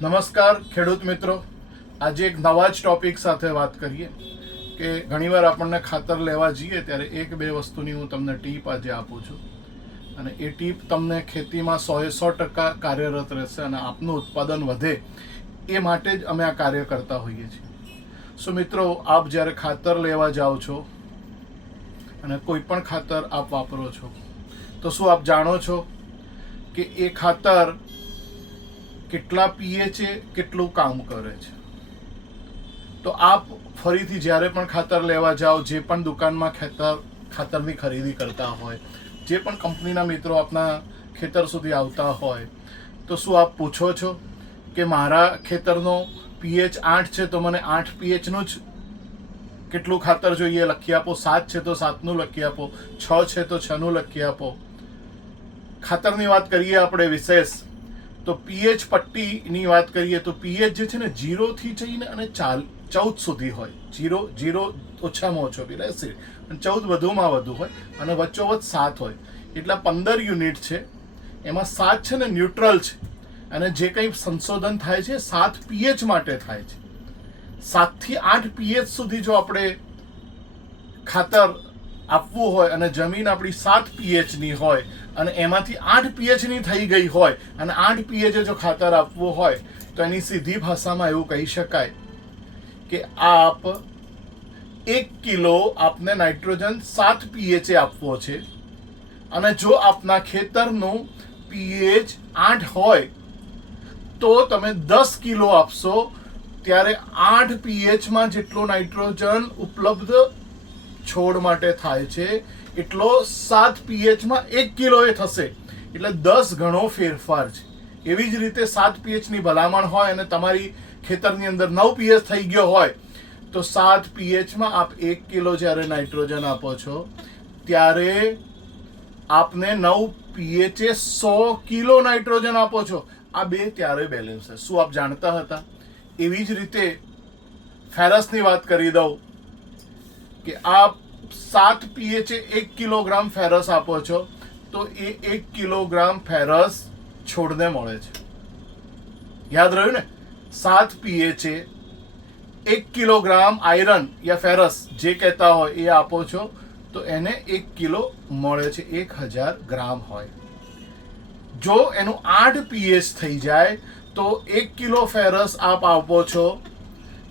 નમસ્કાર ખેડૂત મિત્રો, આજે એક નવા જ ટોપિક સાથે વાત કરીએ કે ઘણીવાર આપણને ખાતર લેવા જઈએ ત્યારે એક બે વસ્તુની હું તમને ટીપ આજે આપું છું અને એ ટીપ તમને ખેતીમાં 100% કાર્યરત રહેશે અને આપનું ઉત્પાદન વધે એ માટે જ અમે આ કાર્ય કરતા હોઈએ છીએ. સો મિત્રો, આપ જ્યારે ખાતર લેવા જાઓ છો અને કોઈ પણ ખાતર આપ વાપરો છો તો શું આપ જાણો છો કે એ ખાતર કેટલા પીએચ કેટલું કામ કરે છે? તો આપ ફરીથી જ્યારે પણ ખાતર લેવા જાઓ, જે પણ દુકાનમાં ખાતરની ખરીદી કરતા હોય, જે પણ કંપનીના મિત્રો આપના ખેતર સુધી આવતા હોય, તો શું આપ પૂછો છો કે મારા ખેતરનો પીએચ 8 છે તો મને 8 પીએચનું જ કેટલું ખાતર જોઈએ લખી આપો, 7 છે તો 7નું લખી આપો, 6 છે તો 6નું લખી આપો. ખાતરની વાત કરીએ આપણે વિશેષ તો પીએચ પટ્ટીની વાત કરીએ તો પીએચ જે છે ને 0 થી જઈને અને 14 સુધી હોય. 0 ઓછામાં ઓછો એટલે એસિડ, અને 14 વધુમાં વધુ હોય અને વચ્ચોવચ્ચ 7 હોય. એટલા 15 યુનિટ છે. એમાં 7 છે ને ન્યુટ્રલ છે અને જે કંઈ સંશોધન થાય છે 7 પીએચ માટે થાય છે. 7 થી 8 પીએચ સુધી જો આપણે ખાતર આપવું હોય અને જમીન આપણી 7 પીએચની હોય અને એમાંથી 8 પીએચની થઈ ગઈ હોય અને 8 પીએચે જો ખાતર આપવું હોય તો એની સીધી ભાષામાં એવું કહી શકાય કે આપ 1 કિલો આપને નાઇટ્રોજન 7 પીએચે આપવો છે અને જો આપના ખેતરનું પીએચ 8 હોય તો તમે 10 કિલો આપશો ત્યારે 8 પીએચમાં જેટલો નાઇટ્રોજન ઉપલબ્ધ છોડ માટે થાય છે એટલો 7 પીએચમાં 1 કિલો એ થશે. એટલે 10 ગણો ફેરફાર છે. એવી જ રીતે 7 પીએચની ભલામણ હોય અને તમારી ખેતરની અંદર 9 પીએચ થઈ ગયો હોય તો 7 પીએચમાં આપ 1 કિલો જ્યારે નાઇટ્રોજન આપો છો ત્યારે આપને 9 પીએચે 100 કિલો નાઇટ્રોજન આપો છો. આ બે ત્યારે બેલેન્સ છે. શું આપ જાણતા હતા? એવી જ રીતે ફેરસની વાત કરી દઉં કે આપ 7 પીએચે 1 કિલોગ્રામ ફેરસ આપો છો તો એ 1 કિલોગ્રામ ફેરસ છોડને મળે છે. યાદ રહ્યું ને? 7 પીએચે 1 કિલોગ્રામ આયરન યા ફેરસ જે કહેતા હોય એ આપો છો તો એને 1 કિલો મળે છે. 1000 ગ્રામ હોય. જો એનું 8 પીએચ થઈ જાય તો 1 કિલો ફેરસ આપ આપો છો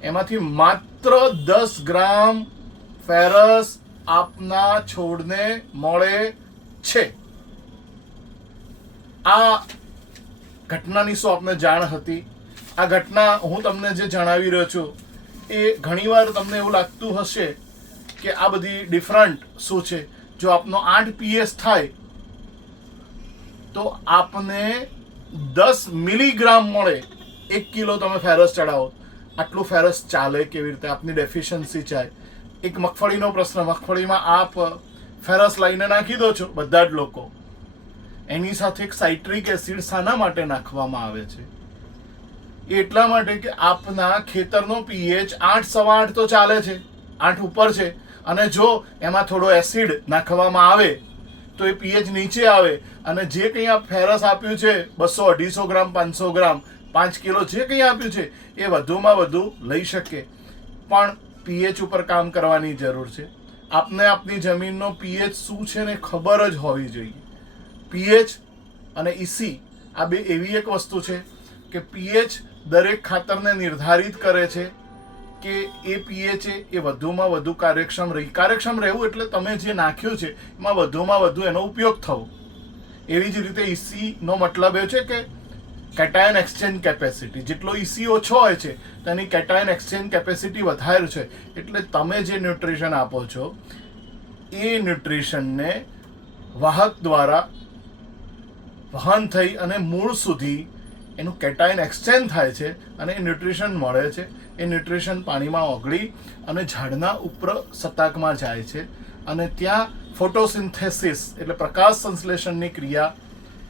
એમાંથી માત્ર 10 ગ્રામ ફેરસ આપના છોડને મળે છે. આ ઘટનાની શું આપને જાણ હતી? આ ઘટના હું તમને જે જણાવી રહ્યો છું એ ઘણીવાર તમને એવું લાગતું હશે કે આ બધી ડિફરન્ટ શું છે. જો આપનો 8 પીએચ થાય તો આપને 10 મિલીગ્રામ મળે. 1 કિલો તમે ફેરસ ચડાવો, આટલું ફેરસ ચાલે કેવી રીતે? આપની ડેફિશિયન્સી ચાલે. એક મગફળીનો પ્રશ્ન, મગફળીમાં આપ ફેરસ લઈને નાખી દો છો બધા જ લોકો. એની સાથે એક સાઇટ્રિક એસિડ શાના માટે નાખવામાં આવે છે? એટલા માટે કે આપના ખેતરનો પીએચ 8 સવા 8 તો ચાલે છે, 8 ઉપર છે અને જો એમાં થોડો એસિડ નાખવામાં આવે તો એ પીએચ નીચે આવે અને જે કંઈ આપ ફેરસ આપ્યું છે 200 250 ગ્રામ 500 ગ્રામ 5 કિલો જે કંઈ આપ્યું છે એ વધુમાં વધુ લઈ શકે. પણ પીએચ ઉપર કામ કરવાની જરૂર છે. આપને આપની જમીનનો પીએચ શું છે ને ખબર જ હોવી જોઈએ. પીએચ અને ઇસી આ બે એવી એક વસ્તુ છે કે પીએચ દરેક ખાતરને નિર્ધારિત કરે છે કે એ પીએચ એ વધુમાં વધુ કાર્યક્ષમ રહેવું એટલે તમે જે નાખ્યું છે એમાં વધુમાં વધુ એનો ઉપયોગ થવો. એવી જ રીતે ઇસીનો મતલબ એ છે કે કેટાયન એક્સચેન્જ કેપેસિટી. જેટલો ઇસી ઓછો હોય છે તેની કેટાયન એક્સચેન્જ કેપેસિટી વધારે છે. એટલે તમે જે ન્યુટ્રિશન આપો છો એ ન્યુટ્રિશનને વાહક દ્વારા વહન થઈ અને મૂળ સુધી એનું કેટાયન એક્સચેન્જ થાય છે અને એ ન્યુટ્રિશન મળે છે. એ ન્યુટ્રિશન પાણીમાં ઓગળી અને ઝાડના ઉપર સતાકમાં જાય છે અને ત્યાં ફોટોસિન્થેસિસ એટલે પ્રકાશ સંશ્લેષણની ક્રિયા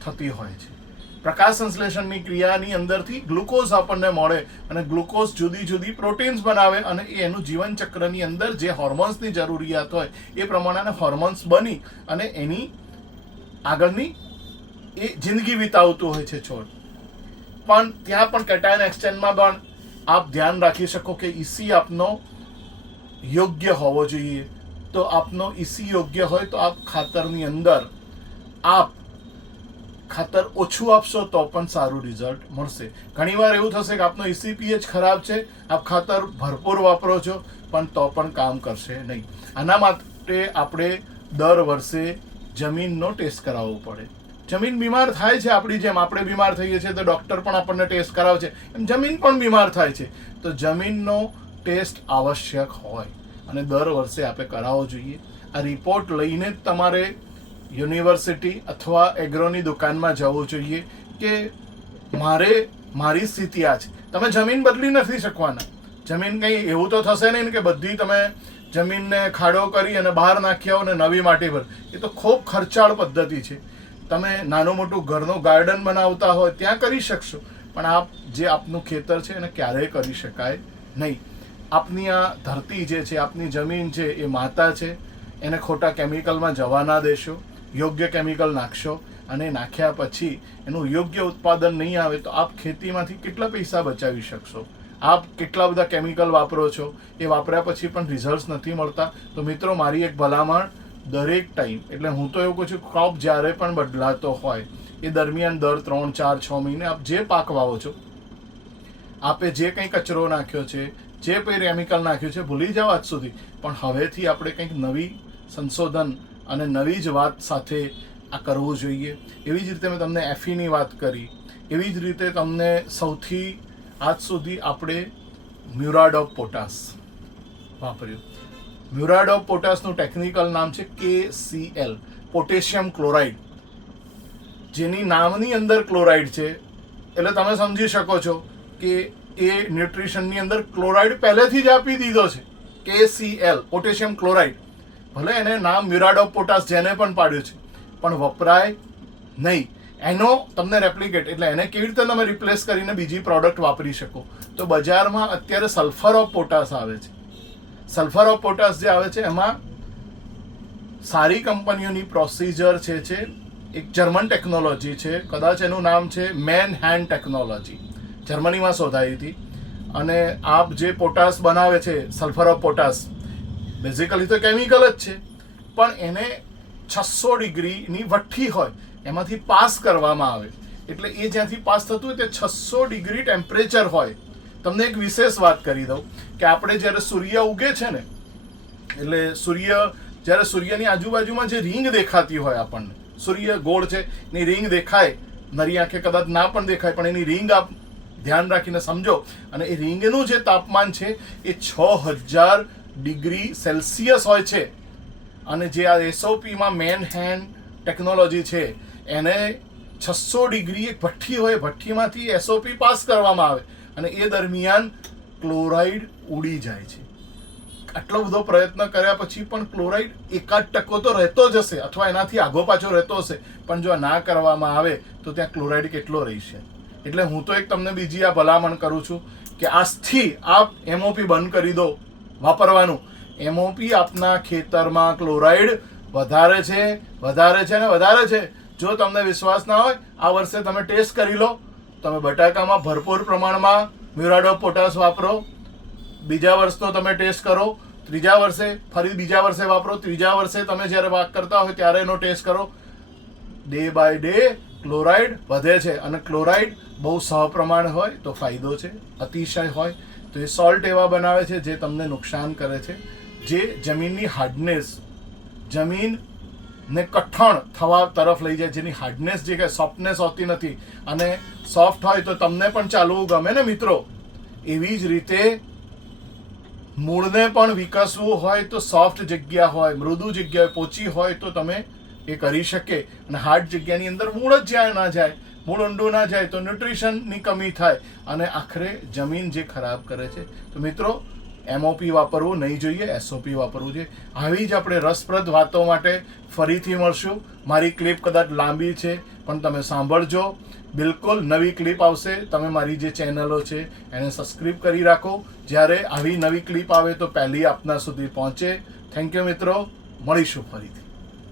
થતી હોય છે. પ્રકાશ સંશ્લેષણની ક્રિયાની અંદરથી ગ્લુકોઝ આપણને મળે અને ગ્લુકોઝ જુદી જુદી પ્રોટીન્સ બનાવે અને એનું જીવન ચક્રની અંદર જે હોર્મોન્સની જરૂરિયાત હોય એ પ્રમાણે હોર્મોન્સ બની અને એની આગળની એ જિંદગી વિતાવતું હોય છે છોડ. પણ ત્યાં પણ કેટાયન એક્સચેન્જમાં પણ આપ ધ્યાન રાખી શકો કે ઈસી આપનો યોગ્ય હોવો જોઈએ. તો આપનો ઈસી યોગ્ય હોય તો આપ ખાતરની અંદર આપ ખાતર ઓછું આપશો તો પણ સારું રિઝલ્ટ મળશે. ઘણીવાર એવું થશે કે આપનો ઈસીપીએચ ખરાબ છે, આપ ખાતર ભરપૂર વાપરો છો પણ તો પણ કામ કરશે નહીં. આના માટે આપણે દર વર્ષે જમીનનો ટેસ્ટ કરાવવો પડે. જમીન બીમાર થાય છે, આપણી જેમ આપણે બીમાર થઈએ છીએ તો ડૉક્ટર પણ આપણને ટેસ્ટ કરાવે છે, એમ જમીન પણ બીમાર થાય છે. તો જમીનનો ટેસ્ટ આવશ્યક હોય અને દર વર્ષે આપણે કરાવવો જોઈએ. આ રિપોર્ટ લઈને જ તમારે યુનિવર્સિટી અથવા એગ્રોની દુકાનમાં જવું જોઈએ કે મારી સ્થિતિ આ છે. તમે જમીન બદલી નથી શકવાના. જમીન કંઈ એવું તો થશે નહીં કે બધી તમે જમીનને ખાડો કરી અને બહાર નાખી આવો ને નવી માટી ભર. એ તો ખૂબ ખર્ચાળ પદ્ધતિ છે. તમે નાનું મોટું ઘરનું ગાર્ડન બનાવતા હોય ત્યાં કરી શકશો, પણ આપ જે આપનું ખેતર છે એને ક્યારેય કરી શકાય નહીં. આપની આ ધરતી જે છે, આપની જમીન છે, એ માતા છે. એને ખોટા કેમિકલમાં જવા ના દેશો. યોગ્ય કેમિકલ નાખશો અને નાખ્યા પછી એનું યોગ્ય ઉત્પાદન નહીં આવે તો આપ ખેતીમાંથી કેટલા પૈસા બચાવી શકશો? આપ કેટલા બધા કેમિકલ વાપરો છો, એ વાપર્યા પછી પણ રિઝલ્ટ નથી મળતા. તો મિત્રો, મારી એક ભલામણ, દરેક ટાઈમ, એટલે હું તો એવું કહું છું, ક્રોપ જ્યારે પણ બદલાતો હોય એ દરમિયાન દર 3, 4, 6 મહિને આપ જે પાક વાવો છો, આપે જે કંઈ કચરો નાખ્યો છે, જે કંઈ કેમિકલ નાખ્યું છે, ભૂલી જાઓ આજ સુધી. પણ હવેથી આપણે કંઈક નવી સંશોધન અને નવી જ વાત સાથે આ કરવું જોઈએ. એવી જ રીતે મેં તમને એફીની વાત કરી, એવી જ રીતે તમને સૌથી આજ સુધી આપણે મ્યુરાડ ઓફ પોટાશ વાપર્યું. મ્યુરાડ ઓફ પોટાશનું ટેકનિકલ નામ છે KCl, પોટેશિયમ ક્લોરાઇડ. જેની નામની અંદર ક્લોરાઇડ છે એટલે તમે સમજી શકો છો કે એ ન્યુટ્રિશનની અંદર ક્લોરાઇડ પહેલેથી જ આપી દીધો છે. KCl, potassium chloride. ભલે એને નામ મ્યુરાડ ઓફ પોટાશ જેને પણ પાડ્યું છે, પણ વપરાય નહીં. એનો તમને રેપ્લિકેટ, એટલે એને કેવી રીતે તમે રિપ્લેસ કરીને બીજી પ્રોડક્ટ વાપરી શકો? તો બજારમાં અત્યારે સલ્ફર ઓફ પોટાશ આવે છે. સલ્ફર ઓફ પોટાશ જે આવે છે એમાં સારી કંપનીઓની પ્રોસિજર છે એક જર્મન ટેકનોલોજી છે, કદાચ એનું નામ છે મેન હેન્ડ ટેકનોલોજી, જર્મનીમાં શોધાઈ હતી. અને આપ જે પોટાશ બનાવે છે, સલ્ફર ઓફ પોટાશ, બેઝિકલી તો કેમિકલ જ છે, પણ એને 600 ડિગ્રીની ભઠ્ઠી હોય એમાંથી પાસ કરવામાં આવે. એટલે એ જ્યાંથી પાસ થતું હોય તે 600 ડિગ્રી ટેમ્પરેચર હોય. તમને એક વિશેષ વાત કરી દઉં કે આપણે જ્યારે સૂર્ય ઉગે છે ને, એટલે જ્યારે સૂર્યની આજુબાજુમાં જે રીંગ દેખાતી હોય આપણને, સૂર્ય ગોળ છે, એની રીંગ દેખાય, નરી આંખે કદાચ ના પણ દેખાય, પણ એની રીંગ આપ ધ્યાન રાખીને સમજો. અને એ રીંગનું જે તાપમાન છે એ 6000 ડિગ્રી સેલ્સિયસ હોય છે. અને જે આ SOPમાં મેન હેન્ડ ટેકનોલોજી છે એને 600 ડિગ્રી એક ભઠ્ઠી હોય, ભઠ્ઠીમાંથી SOP પાસ કરવામાં આવે અને એ દરમિયાન ક્લોરાઇડ ઉડી જાય છે. આટલો બધો પ્રયત્ન કર્યા પછી પણ ક્લોરાઇડ 1% તો રહેતો જ હશે, અથવા એનાથી આગો પાછો રહેતો હશે, પણ જો ના કરવામાં આવે તો ત્યાં ક્લોરાઇડ કેટલો રહેશે? એટલે હું તો એક તમને બીજી આ ભલામણ કરું છું કે આજથી આપ MOP બંધ કરી દો વાપરવાનું. MOP આપના ખેતરમાં ક્લોરાઇડ વધારે છે. જો તમને વિશ્વાસ ના હોય, આ વર્ષે તમે ટેસ્ટ કરી લો. તમે બટાકામાં ભરપૂર પ્રમાણમાં મ્યુરાડ ઓફ પોટાશ વાપરો, બીજા વર્ષનો તમે ટેસ્ટ કરો, ત્રીજા વર્ષે ફરી બીજા વર્ષે વાપરો, ત્રીજા વર્ષે તમે જ્યારે પાક કરતા હોય ત્યારે એનો ટેસ્ટ કરો. ડે બાય ડે ક્લોરાઇડ વધે છે અને ક્લોરાઇડ બહુ સહપ્રમાણ હોય તો ફાયદો છે, અતિશય હોય તો એ સોલ્ટ એવા બનાવે છે જે તમને નુકસાન કરે છે, જે જમીનની હાર્ડનેસ, જમીનને કઠણ થવા તરફ લઈ જાય, જેની હાર્ડનેસ જે કે સોફ્ટનેસ હોતી નથી. અને સોફ્ટ હોય તો તમને પણ ચાલવું ગમે ને મિત્રો. એવી જ રીતે મૂળને પણ વિકસવું હોય તો સોફ્ટ જગ્યા હોય, મૃદુ જગ્યા, પોચી હોય તો તમે એ કરી શકે. અને હાર્ડ જગ્યાની અંદર મૂળ જ જ્યાં ના જાય, મૂળ ઊંડું ના જાય તો ન્યુટ્રિશનની કમી થાય અને આખરે જમીન જે ખરાબ કરે છે. તો મિત્રો, MOP વાપરવું નહીં જોઈએ, SOP વાપરવું જોઈએ. આવી જ આપણે રસપ્રદ વાતો માટે ફરીથી મળશું. મારી ક્લિપ કદાચ લાંબી છે પણ તમે સાંભળજો. બિલકુલ નવી ક્લિપ આવશે. તમે મારી જે ચેનલો છે એને સબસ્ક્રાઈબ કરી રાખો. જ્યારે આવી નવી ક્લિપ આવે તો પહેલી આપના સુધી પહોંચે. થેન્ક યુ મિત્રો, મળીશું ફરીથી.